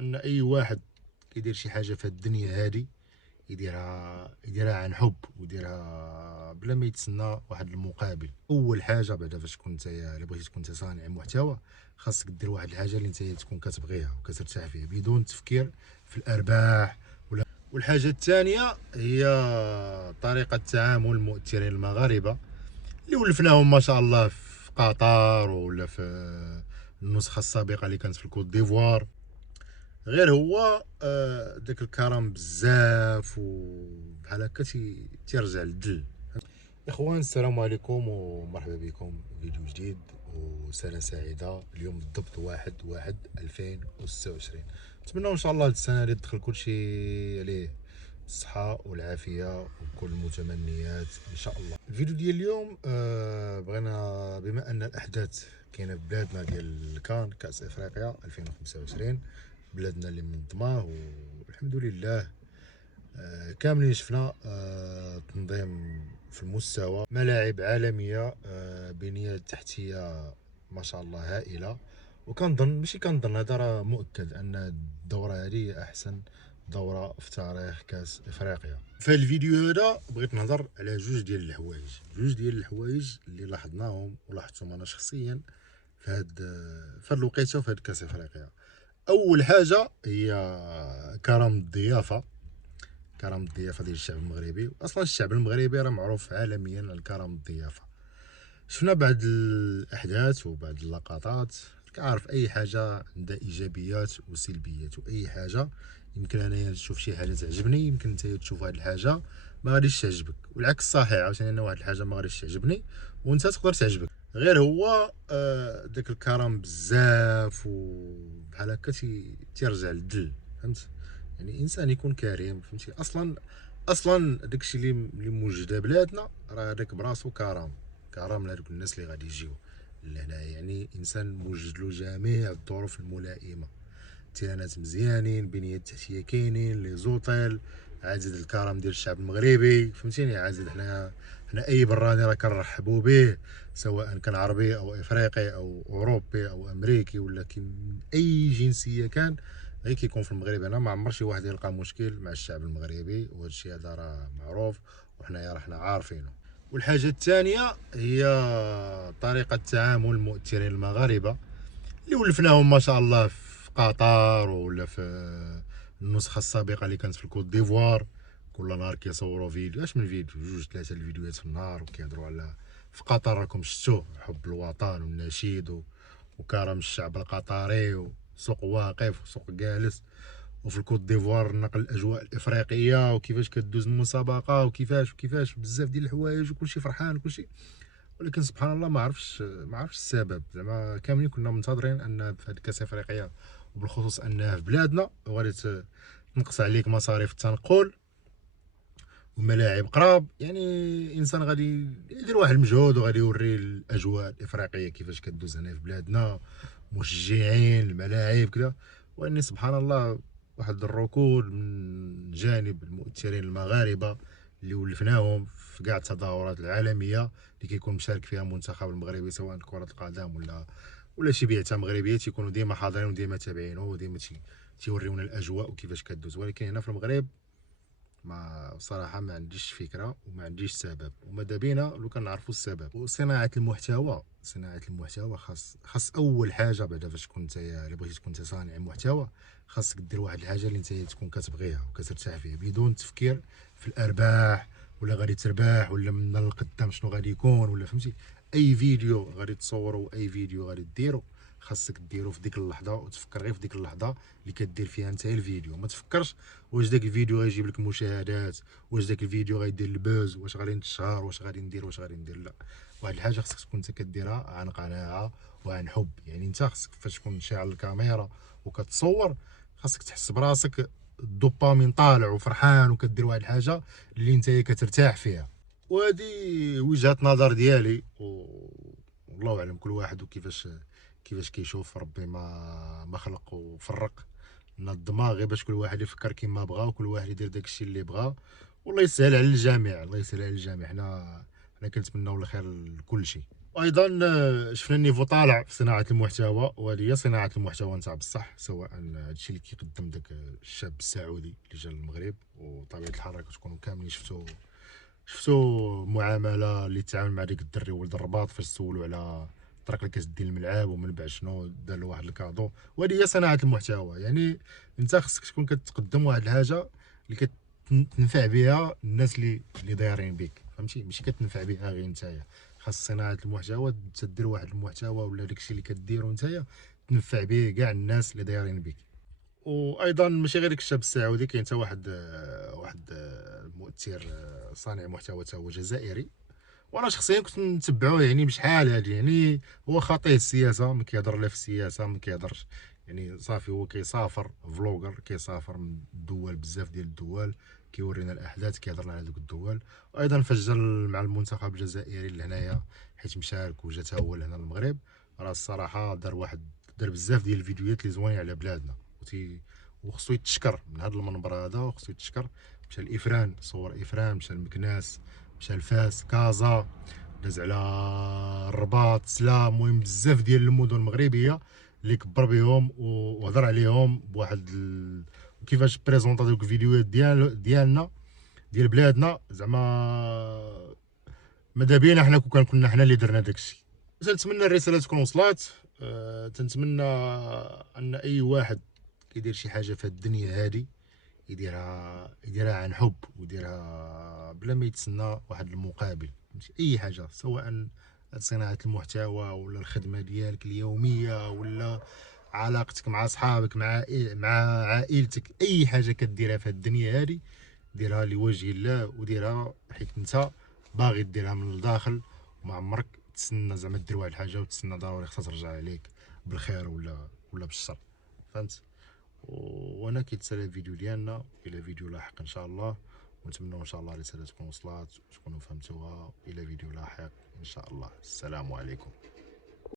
ان اي واحد كيدير شي حاجه في الدنيا هذه يديرها عن حب، ويديرها بلا ما يتسنى واحد المقابل. اول حاجه بعدا فاش تكون نتايا الا بغيتي تكون صانع محتوى، خاصك دير واحد الحاجه اللي نتايا تكون كتبغيها وكترتاح فيها بدون تفكير في الارباح ولا. والحاجه الثانيه هي طريقه تعامل المؤثرين المغاربه اللي ولفناهم ما شاء الله في قطر ولا في النسخه السابقه اللي كانت في الكوت ديفوار. غير هو داك الكرم بزاف وبحال هكا تيرجع للدل. اخوان السلام عليكم ومرحبا بكم في فيديو جديد وسنه سعيده. اليوم بالضبط 1/1/2026. نتمنى ان شاء الله هاد السنه هادي تدخل كلشي عليه الصحه والعافيه وكل المتمنيات ان شاء الله. الفيديو ديال اليوم بغينا بما ان الاحداث كاينه في بلادنا ديال كان كاس افريقيا 2025، بلادنا اللي منظماه والحمد لله كاملين شفنا تنظيم في المستوى، ملاعب عالميه، بنيه تحتيه ما شاء الله هائله. وكنظن ماشي كنظن، هذا راه مؤكد ان الدوره هذه هي احسن دوره في تاريخ كاس افريقيا. في الفيديو هذا بغيت نهضر على جوج ديال الحوايج اللي لاحظناهم ولاحظتهم انا شخصيا في هاد الوقيته وفي هاد كاس افريقيا. اول حاجه هي كرم الضيافه ديال الشعب المغربي. اصلا الشعب المغربي راه معروف عالميا على كرم الضيافه. شفنا بعض الاحداث وبعض اللقطات، كعارف اي حاجه عندها ايجابيات وسلبيات، واي حاجه يمكن انايا نشوف شي حاجه تعجبني يمكن انت تشوف هذه الحاجه ما غاديش تعجبك، والعكس صحيح عاوتاني انا واحد الحاجه ما غاديش تعجبني وانت تقدر تعجبك. غير هو داك الكرم بزاف وبحال هكا تيرجع للدل، فهمت؟ يعني انسان يكون كريم، فهمتي؟ اصلا داكشي اللي موجود بلادنا راه داك براسو كرم لهادوك الناس اللي غادي يجيو لهنا. يعني انسان موجد له جميع الظروف الملائمه، تيرانات مزيانين، بنيه تحتيه كاينين، لي زوطيل، عدد الكرم ديال الشعب المغربي، فهمتيني؟ عدد حنا اي براني راه كنرحبوا به، سواء كان عربي او افريقي او اوروبي او امريكي ولا من اي جنسيه كان، غير كيكون في المغرب هنا ما عمر شي واحد يلقى مشكل مع الشعب المغربي، وهذا الشيء هذا راه معروف وحنايا راه حنا عارفينه. والحاجه الثانيه هي طريقه تعامل المؤثرين المغاربه اللي ولفناهم ما شاء الله في قطر ولا في النسخه السابقه اللي كانت في الكوت ديفوار. كل نهار كيصوروا فيديو، اش من فيديو، جوج ثلاثه الفيديوهات في النهار، وكيهضروا على في قطر راكم شفتوه حب الوطن والنشيد وكرم الشعب القطري وسوق واقف وسوق جالس. وفي الكوت ديفوار نقل الاجواء الافريقيه وكيفاش كدوز المسابقه وكيفاش بزاف ديال الحوايج وكلشي فرحان وكلشي. ولكن سبحان الله ما عرفش السبب، زعما كاملين كنا منتظرين ان في هذه كاس افريقيا وبالخصوص انها في بلادنا غادي تنقص عليك مصاريف التنقل وملاعب قراب. يعني انسان غادي يدير واحد المجهود وغادي يوري الاجواء الافريقيه كيفاش كدوز هنا في بلادنا، مشجعين، الملاعب كذا. واني سبحان الله واحد الركود من جانب المؤثرين المغاربه اللي ولفناهم في كاع التظاهرات العالميه اللي كيكون مشارك فيها المنتخب المغربي، سواء كره القدم ولا شي بعثه مغربيه، تيكونوا ديما حاضرين وديما تابعينه وديما تيوريونا الاجواء وكيفاش كدوز. ولكن هنا في المغرب ما صراحه ما عنديش فكره وما عنديش سبب، وماذا بينا لو كان نعرفوا السبب. وصناعه المحتوى خاص اول حاجه بعدا فاش تكون نتايا الا بغيتي تكون صانع محتوى، خاصك دير واحد الحاجه اللي نتايا تكون كتبغيها وكترتاح فيها بدون تفكير في الارباح ولا غادي تربح ولا من القدام شنو غادي يكون ولا، فهمتي؟ اي فيديو غادي تصوروا، اي فيديو غادي ديروا، خاصك ديرو في ديك اللحظه وتفكر غير في ديك اللحظه اللي كدير فيها انت الفيديو. ما تفكرش واش داك الفيديو غيجيب لك مشاهدات، واش داك الفيديو غيدير البوز، واش غادي نتشهر، واش غادي ندير. لا، واحد الحاجه خاصك تكون انت كديرها عن قناعه وعن حب. يعني انت خاصك فاش تكون شاعل الكاميرا وكتصور، خاصك تحس براسك الدوبامين طالع وفرحان وكدير واحد الحاجه اللي انت كترتاح فيها. وهذه وجهه نظر ديالي والله اعلم كل واحد وكيفاش كيشوف. ربي ما خلق وفرق لنا الدماغ غير باش كل واحد يفكر كما بغا وكل واحد يدير داكشي اللي بغا. والله يسهل على الجميع، الله يسهل على الجميع. حنا كنتمناو الخير لكل شيء. وايضا شفنا النيفو طالع في صناعه المحتوى، وهذه هي صناعه المحتوى نتاع بصح، سواء هادشي اللي كيقدم داك الشاب السعودي اللي جا للمغرب. وطبيعه الحال كتكونوا كاملين شفتوا المعامله اللي تعامل مع ديك الدري ولد الرباط فاش سولوا على الطريقه اللي كتدي الملعب، ومن بعد شنو دار له واحد الكادو. وهذه هي صناعه المحتوى. يعني انت خصك تكون كتقدم واحد الحاجه اللي كتنفع بها الناس اللي دايرين بك، فهمتي؟ ماشي كتنفع بها غير نتايا. خاص صناعه المحتوى تدير واحد المحتوى ولا داكشي اللي كديرو نتايا تنفع به كاع الناس اللي دايرين بك. وايضا ماشي غير داك الشاب السعودي، كاين حتى واحد مؤثر صانع محتوى حتى هو جزائري، وانا شخصيا كنت نتبعوه يعني بشحال هادي. يعني هو خطير السياسه، ما كيهضر لا في السياسه، ما كيهضرش. يعني صافي هو كيسافر فلوغر، كيسافر من الدول، بزاف ديال الدول، كيورينا الاحداث، كيهضر لنا على دوك الدول. وايضا فاش جا مع المنتخب الجزائري لهنايا، حيت مشارك وجا حتى هو لهنا المغرب، راه الصراحه دار بزاف ديال الفيديوهات اللي زوينين على بلادنا. وخصو يتشكر من هذا المنبر هذا، وخصو يتشكر. مشى لافران، صور افران، مشى لمكناس، مشى لفاس، كازا، داز على الرباط، سلام، المهم بزاف ديال المدن المغربيه اللي كبر بهم وهضر عليهم كيفاش بريزونطا دوك الفيديوهات ديالنا ديال بلادنا. زعما ماذا بينا حنا كنا حنا اللي درنا داكشي. تنتمنى الرساله تكون وصلت. تنتمنى ان اي واحد كيدير شي حاجه في الدنيا هذه يديرها عن حب، ويديرها بلا ما يتسنى واحد المقابل. ماشي اي حاجه، سواء صناعه المحتوى ولا الخدمه ديالك اليوميه ولا علاقتك مع صحابك، مع عائلتك، اي حاجه كديرها في الدنيا هذه ديرها لوجه الله، وديرها حيت انت باغي ديرها من الداخل، وما عمرك تسنى زعما دير واحد الحاجه وتسنى ضروري خصها ترجع عليك بالخير ولا بالشر، فهمت؟ وانا كيتسالى الفيديو ديالنا الى فيديو لاحق ان شاء الله. ونتمنى ان شاء الله الرساله تكون وصلت وتكونوا فهمتوها. الى فيديو لاحق ان شاء الله. السلام عليكم.